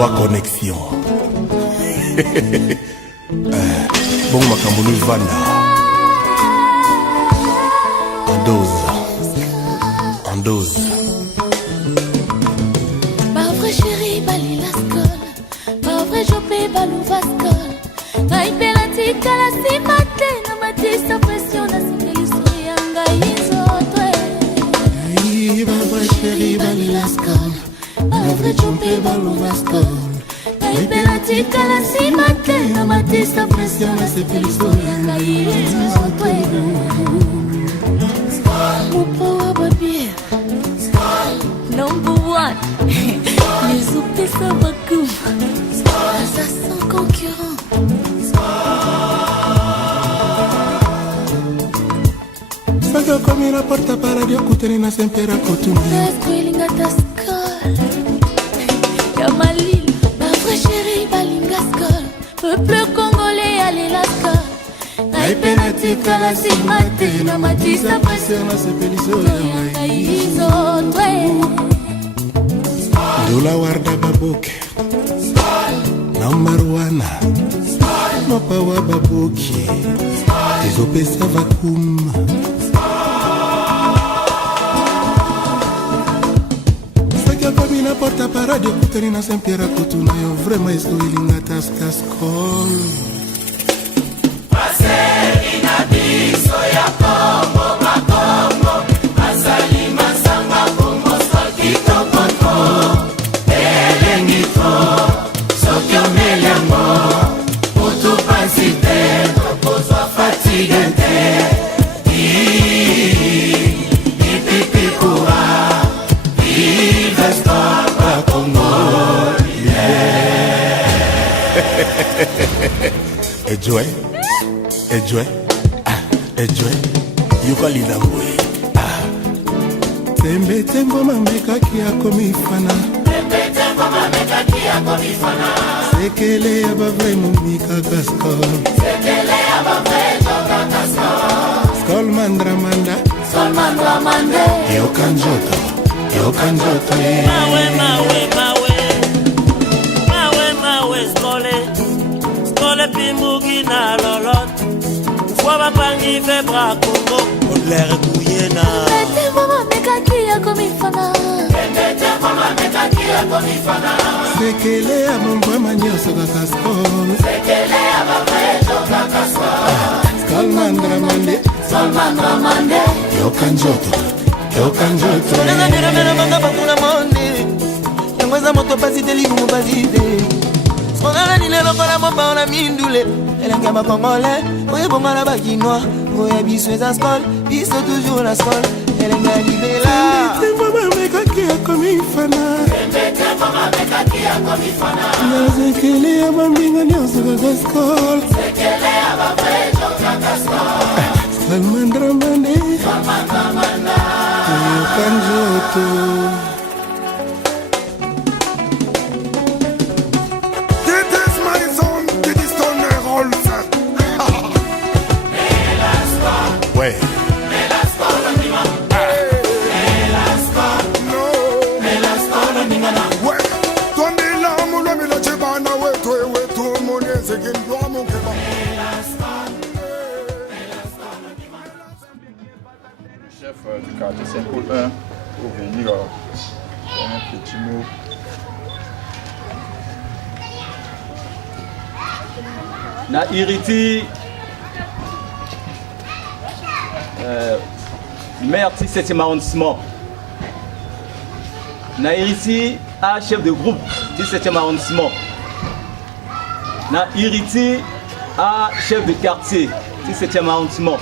Loa Connexion. Bon Makamboulou Vanda. En dose. En dose. Ma vraie chérie, bali la scole. Ma vraie jopé, balou vascole. Naipelati kala si mate. Na matisa pression na singeli suyanga izote. Ma vraie chérie, bali la scole. Ma vraie jopé, balou vascole. Naipelati kala si mate. Na matisa pression na singeli suyanga izote. Mupa wa babie. Number one. Les optés ça va comme ça sans concurrent. Saga comme la porta paradio kutenina sempera kotuna. Escuelinga tascol. Yamalil, ma vraie chérie balinga skol. Peuple congolais allez la skol. Naipelati kala si mate. Na matisa pression na sepeliso ya izo twe. Dola warda baboke Number one Mapawa baboke Ezopesa vakum Sakia pamina porta paradio kutenina sempera kutuna yo vrema esko ilinga taskaskol Paseni na biso ya Kongo makongo Masali masanga Kongo sakito kongo Ejoy, Yukali Lambwe. Tembe tembo mameka kia komifana. Sekele ya bavre mumika kaskol. Skol mandra manda. Yokanjoto Mawe skole pimbuki na lolot Fwa bapangi febra Kongo Odlere kuyena Sekele ya mbwa manyoso kakaskol. Skol mandra mande. Yokanjoto Nanga manga bakuna monde Yangweza moto pasite ligu mupasite Skongala nile lokola mopa ona mindule Elenga bakongole Oye bongala bakinois Oye biso eza skol Biso toujours la skol Elenga libela Tembo mameka kia komifana. Sekele ya bambinga nyoso kakaskol. Skol mandra mande. Yokanjoto Ouais. Chef du quartier Saint-Paul 1 pour venir faire un petit mot. Na iriti maire du 7e arrondissement. Na iriti a chef de groupe du 7e arrondissement. Na iriti a chef de quartier du 7e arrondissement.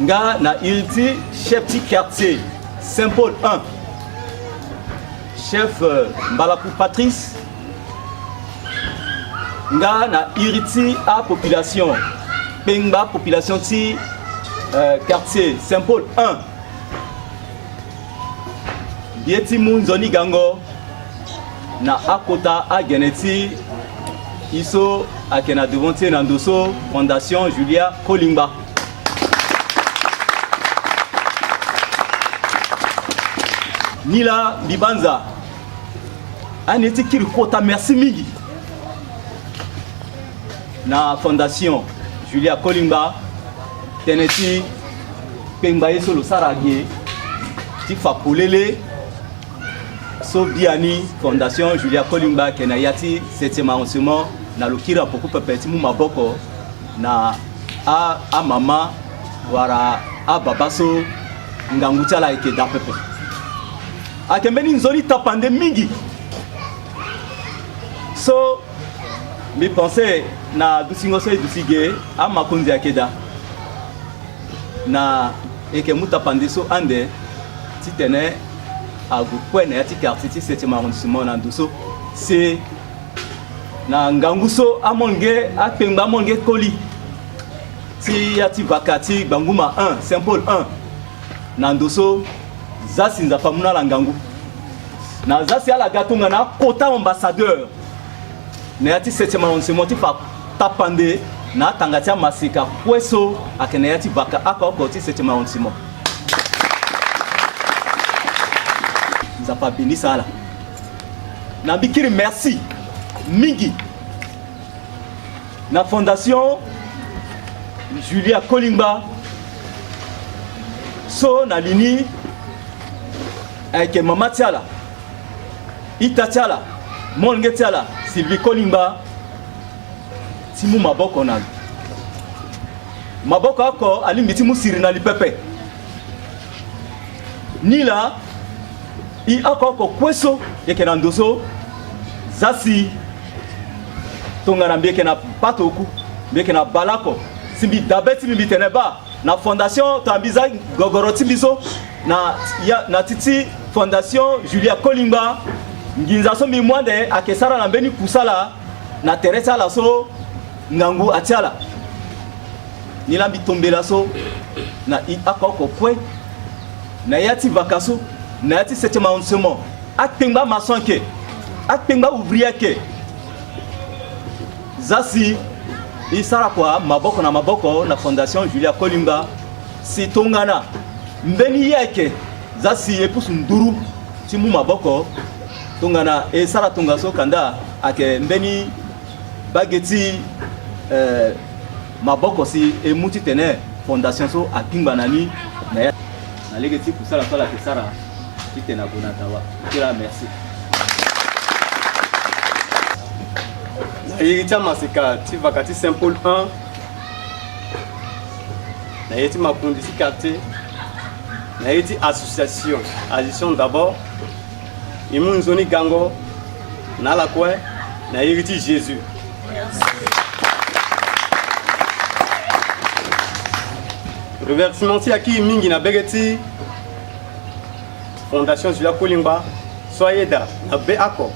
Nga na iriti chef du quartier Saint-Paul 1. Chef Mbalakou Patrice. Nga na iriti a population Pengba population ti quartier Saint-Paul 1. Yeti Munzoni Gango na akota a geneti iso akena devontier nandoso Fondation Julia Kolimba. Nila Libanza aneti kiri kota merci mingi na fondation Julia Kolimba teneti pengba yeso lo sarage ti fapolele so biani fondation Julia Kolimba kena yati 7e arrondissement na lokira beaucoup pepeti mu maboko na a mama wara a babaso ngangucha la eke da pepe akembeni nzoni tapande mingi so mi pensais na dusingo so dusige a makonzi akeda na eke mutapande so ande titene agu kwene ati quartier ti 7e arrondissement na nduso c'est na nganguso amonge apengba amonge koli ti ati vakati banguma 1 Saint Paul 1 na ndoso zasi nzapa muna la ngangu na zasi ala gatunga na kota ambassadeur na yati 7e arrondissement ti fa tapande na tangati masika kweso akene yati vaka akoko ti 7e arrondissement nzapa bini sala na bikiri merci mingi na fondation Julia Kolimba so na lini avec mama tiala ita tiala monge tiala Sylvie Kolimba timu maboko na maboko ako alimbiti musiri na lipepe nila i akoko kweso yeke na ndoso zasi tongana mbeke na patoku mbeke na balako simbi dabeti mbi teneba na fondation tambiza gogoroti biso na titi fondation Julia Kolimba nginza so mi mwande akesara na mbeni kusala na teresa la so ngangu atiala nilambi tombela so na i akoko kwe na yati vakaso na yati 7e arrondissement akpengba maçon ke akpengba ouvrier ke zasi isara kwa maboko na maboko na fondation Julia Kolimba si tongana mbeni yake zasi epusu nduru timu maboko tongana esara tongaso kanda ake mbeni bageti maboko si emuti tene fondation so akingba nani na legeti kusala sala kesara titena gonatawa kila merci Irita masika ti vakati Saint Paul 1 na yeti makundi ti quartier na yeti association d'abord imu nzoni gango na la kwe na iriti Jésus. Remerciement ti aki mingi na begeti fondation Julia Kolimba soyeda na be ako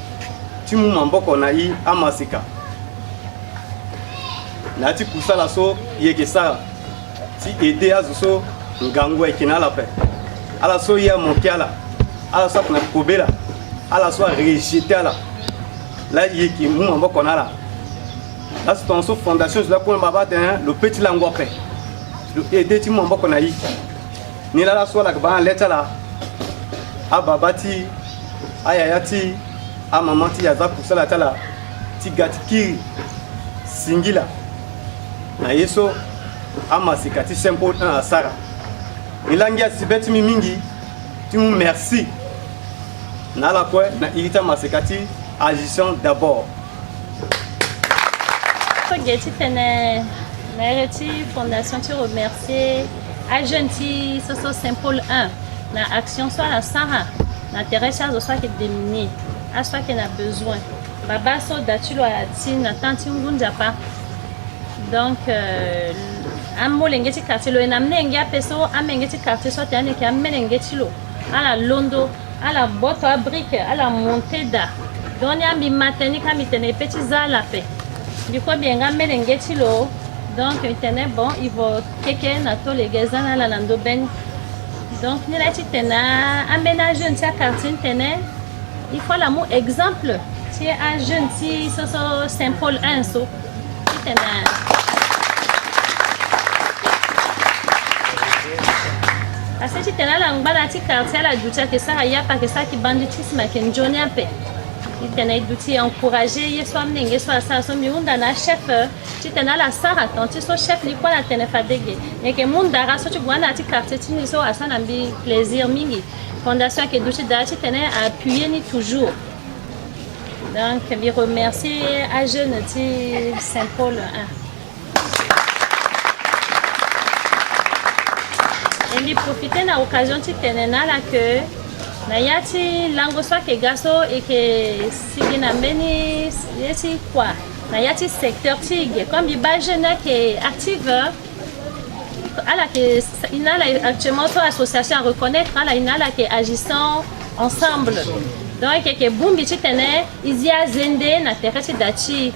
ti mu mamboko na i amasika na ti kusala so yeke sara ti ede azu so ngangu ekina la pe ala so ya mokiala ala so na kobela ala so rejeté ala la yeki mu mamboko na la c'est so fondation Julia Kolimba ba ten le petit langope le ede ti mu mamboko na i ni la so la ba leta la ababati ayayati a mamati ya za kusala tala ti gatikiri singila na yeso amasika ti Saint Paul 1 asara ilangi asibeti mi mingi ti mu merci na la kwe na irita masika ti agissant d'abord geti tene na ereti fondation ti remercier a jeune ti soso Saint Paul 1 na action soit la Sarah na Teresa zo soit qui déminé à soit qui a besoin baba so datulo ati na tanti ngunja pa donc amo lengeti quartier lo enamne ngia peso amengeti quartier soit tane ki amenengeti lo ala londo ala boto a brique ala montée da donc ya mi mateni ka mi tene petit zala pe du coup bien amenengeti lo donc tene bon il va keke na to les gazana la lando ben donc ni la tena aménager un quartier tene il faut l'amour exemple si un jeune si so Saint Paul 1 so tena parce que tena la ngba ti quartier la ducha que ça ya pas que ça qui banditisme que njoni ape il tenait d'outils encourager, il soit amené, soit ça, son mieux d'un chef, tu tenais la Sarah, tant tu sois chef, il quoi la tenait fatigué. Et que mon dara, so tu vois un petit quartier, tu n'y sois à ça, n'ambi plaisir mingi. Fondation qui douche d'archi tenait à appuyer ni toujours. Donc, je remercie à jeune Saint-Paul 1. Et lui profiter de l'occasion de tenir là que Nayati langoswa ke gaso et que si na meni yesi quoi Nayati secteur tige comme il ba jeune qui est active à la que il a actuellement son association à reconnaître à la il a qui agissant ensemble donc que bumbi tene izia zende na terrasse dachi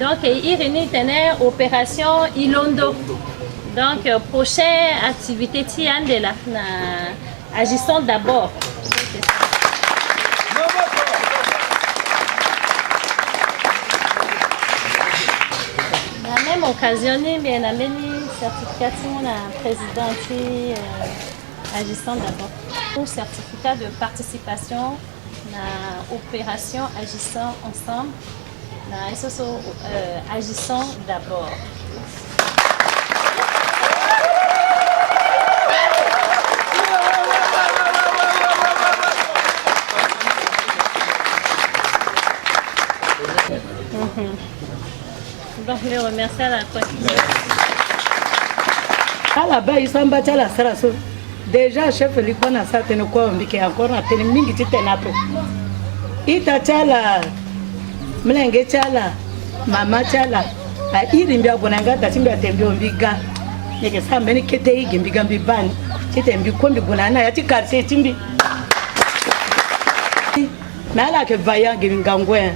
donc il réunit tene opération Ilondo donc prochaine activité tiande là na agissons d'abord. Dans la même occasion, bien amené certificat de la présidente agissant d'abord. Un certificat de participation à l'opération agissant ensemble, agissant d'abord. Donc, je remercie à la continuité. À la base, ils sont battus à la Sarasso. Déjà, chef de l'école a ça, tenu quoi, on dit encore un tenu mingi qui tenape. Il t'a tchala, mlengue tchala, maman tchala. A irimbia bonanga, tatimba tembi ombiga. Yeke sa meni kete igi mbiga mbibani. Chite mbikombi bonana, yati quartier timbi. Mais là que vaillant ngangwe.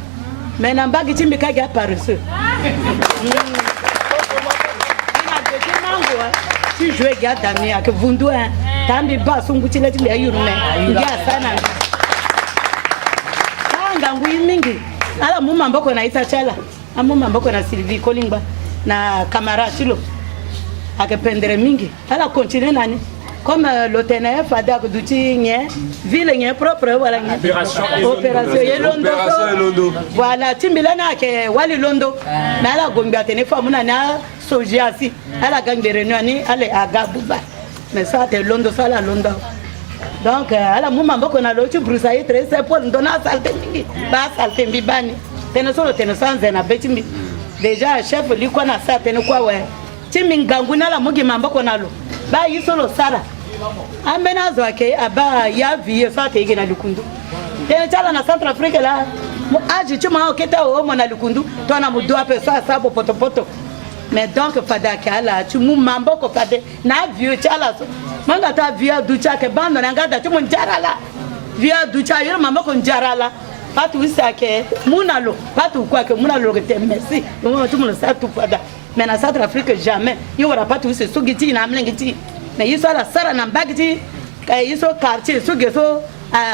Mais n'ambagi timbi kage apparuseux. Si je vais garder à que vous doit, tambi bas son goût là tu as eu mais il y a ça na. Ngangui mingi. Ala muma mboko na itachala. Amuma mboko na Sylvie Kolingba na camara chilo. Akapendere mingi. Ala continue nani. Comme le TNF a dit que ville est propre, voilà. Opération Londo. Voilà, Timbilana qui est Wali Londo. Mais elle a gagné à tenir femme, on a Sojiasi. Elle a gagné des réunions, elle est à Gabouba. Mais ça, c'est Londo, ça, la Londo. Donc, elle a moment qu'on a l'autre broussaille très simple, on donne à salter, pas salter, bibani. Tenosolo, tenosans, et na betimbi. Déjà, chef, lui, qu'on a ça, tenokwa, ouais. Timinganguna, la mogi mambo qu'on a l'eau. Bah, il solo Sara. Ambenazo ake aba ya vie fate ige na lukundu. Tena chala na Central Africa la aji chuma oketa o mo na lukundu to na mudu ape sa sabo poto. Mais donc fada kala chumu mambo ko fade na vie chala so. Manga ta vie ducha ke bando na ngada chumu njarala. Vie ducha yo mambo ko njarala. Patu isake munalo patu kwa ke munalo ke merci. Mo tu mo sa tu fada. Mais na Central Africa jamais. Yo wara patu ise sugiti na amlengiti. Mais il soit la Sarah na bagiti, il soit quartier, so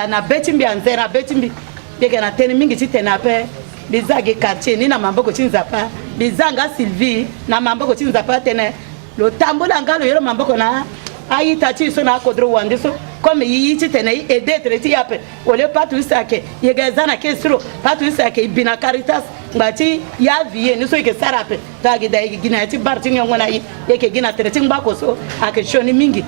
na betimbi anzera betimbi. Yeke na teni mingi titenape, bizage quartier ni na mamboko chinzapa, bizanga Sylvie na mamboko chinzapa tene. Lo tambula ngalo yero mamboko na aita chi so na kodro wandiso comme yi titene aider treti yape. Ole patu sake yeke zana kesro, patu sake bina Caritas ngati ya vie ni so yeke sarape. Tagi da yeke gina ti barti ngona yi yeke gina treti mbako so ake shoni mingi.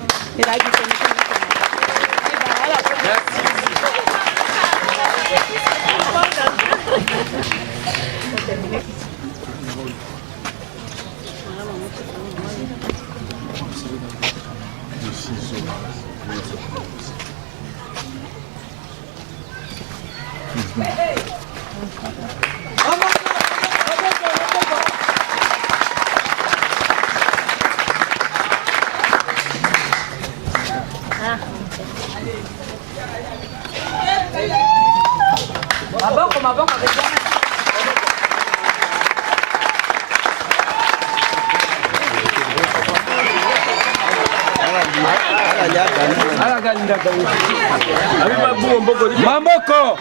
Mamboko.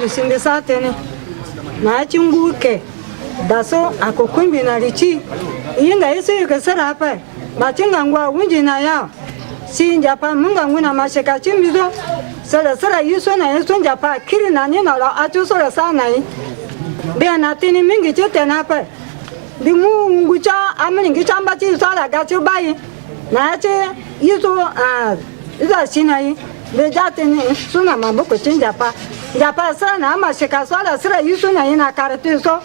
Je suis ça tene. Na chunguke. Daso akokumbi na lichi. Inga isi ke sarape. Machinga ngwa winji na ya. si japa munga nguna mashika chimbizo sara yuso na yuso japa kiri na ni na la atu sara sana yi be na tini mingi chete na pa di mu ngucha amani ngicha mbati sala ga chubai na che yuso iza sinai be jate ni suna mambo ko japa japa sara na mashika sara yuso na ina karatu so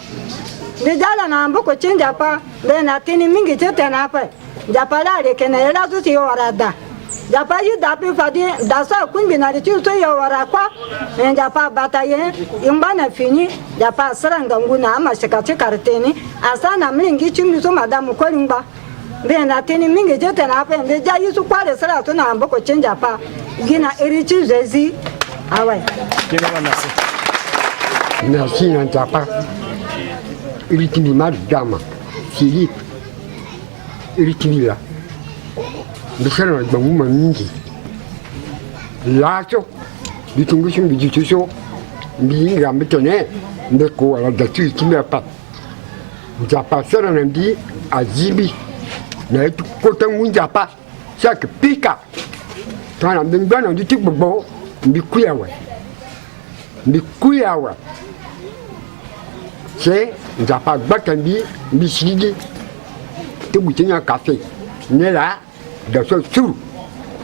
be jala na mambo ko japa be na tini mingi chete na pa japa la de kena ela tu ti orada japa yi dapi fadi dasa kunbi na ti so yo wara kwa en japa bataye imbana fini japa saranga nguna ama shikati karteni asana mlingi chimbi so madamu kolimba be na tini mingi jete na pa be ja yi su kwale sara to na mboko chenja pa gina erichi zezi awai kina merci merci na japa iritini madama Philippe iritini bisana bamuma mingi lacho bitungushi mbijituso mbinga mbitone ndeko wala datu kimya pa japa sana nambi azibi na etu kota ngunjapa sak pika tana mbingana nditi bobo mbikuyawa c'est japa bakambi mbisigi tebutinya café nela daso suru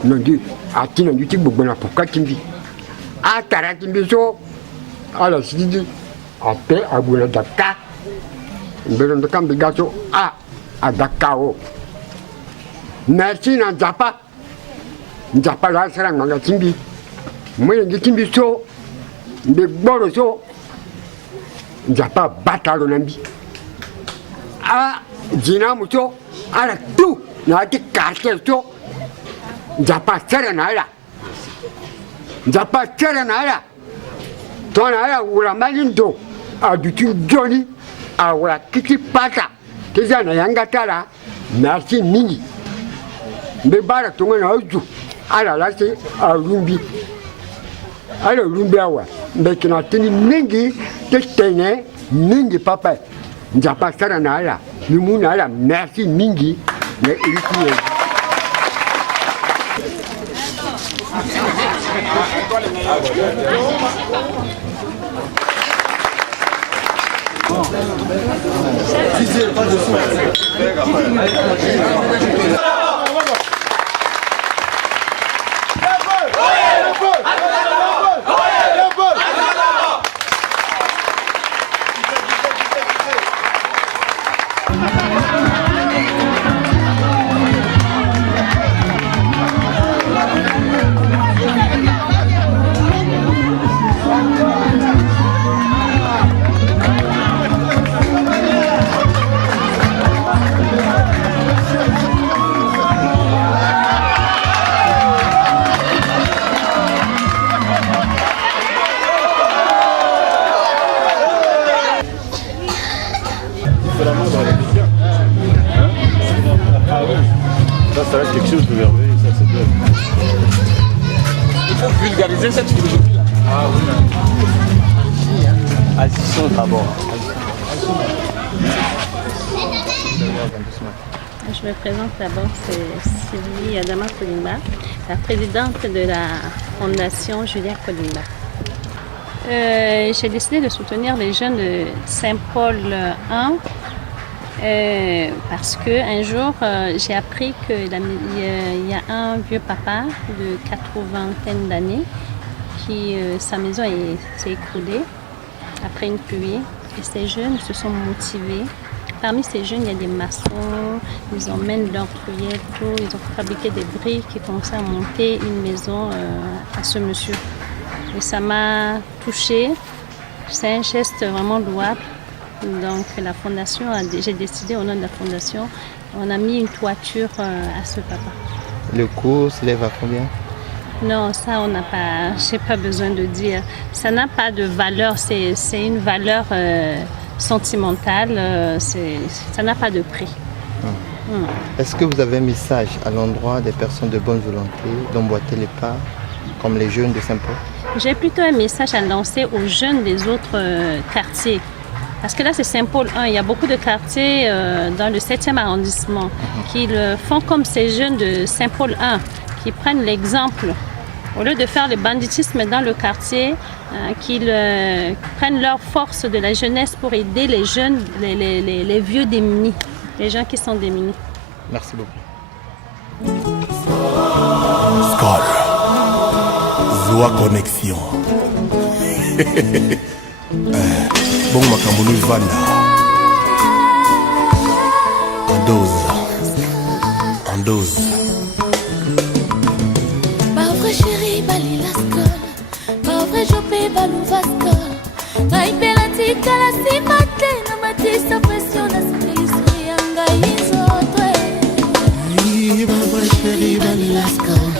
nondi atina nditi bogbona pokatimbi atara timbi so ala sidi ape aguna daka mbero ndaka gaso adakao merci na njapa la sara nganga timbi mwe ngitimbi so mbe gboro so njapa batalo nambi jina mucho ala tu na ati cartel so njapa sara na ala tona ala ula malindo adutu joni awala kiki pata tezana yanga tala merci mingi mbe bara tonga na oju ala lasi alumbi awa mbe kina tini mingi tetene mingi papa njapa sara na ala limuna ala merci mingi ne ilikuye Ça reste quelque chose de merveilleux, ça c'est bien. Il faut vulgariser cette philosophie-là. Ah oui. Assistons d'abord. Je me présente d'abord, c'est Sylvie Adama Kolimba, la présidente de la Fondation Julien Kolimba. J'ai décidé de soutenir les jeunes de Saint-Paul I parce qu'un jour j'ai appris qu'il y a un vieux papa de 80 d'années qui sa maison s'est écroulée après une pluie et ces jeunes se sont motivés. Parmi ces jeunes, il y a des maçons, ils emmènent leur truelle, tout, ils ont fabriqué des briques et commencé à monter une maison à ce monsieur. Et ça m'a touchée, c'est un geste vraiment louable. Donc la fondation, j'ai décidé au nom de la fondation, on a mis une toiture à ce papa. Le coût s'élève à combien? Non, ça on n'a pas, j'ai pas besoin de dire. Ça n'a pas de valeur, c'est une valeur sentimentale, ça n'a pas de prix. Est-ce que vous avez un message à l'endroit des personnes de bonne volonté d'emboîter les pas, comme les jeunes de Saint-Paul? J'ai plutôt un message à lancer aux jeunes des autres quartiers. Parce que là, c'est Saint-Paul 1. Il y a beaucoup de quartiers dans le 7e arrondissement qui le font comme ces jeunes de Saint-Paul 1, qu'ils prennent l'exemple. Au lieu de faire le banditisme dans le quartier, qu'ils prennent leur force de la jeunesse pour aider les jeunes, les vieux démunis, les gens qui sont démunis. Merci beaucoup. Skol. Zoa Connexion. Bon makambo nous vanda. En dose. En dose. Ma vraie chérie balila skol. Ma vraie jopé balou vaskol. Naipela tika la simate na matisa pression na sikiliso yanga izotwe. Ma vraie chérie balila skol.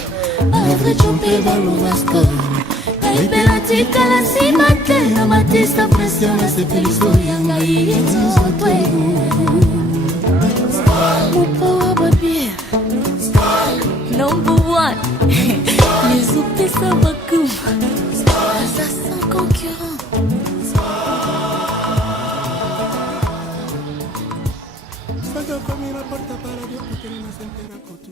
Ma vraie jopé balou vaskol. Naipela tika la simate na matisa pression na sikiliso yanga izotwe. Mupa wa babie. Number one. Les oupes ça va comme. Ça sans concurrent. Saga come la porta para Dio, perché non sente racconto.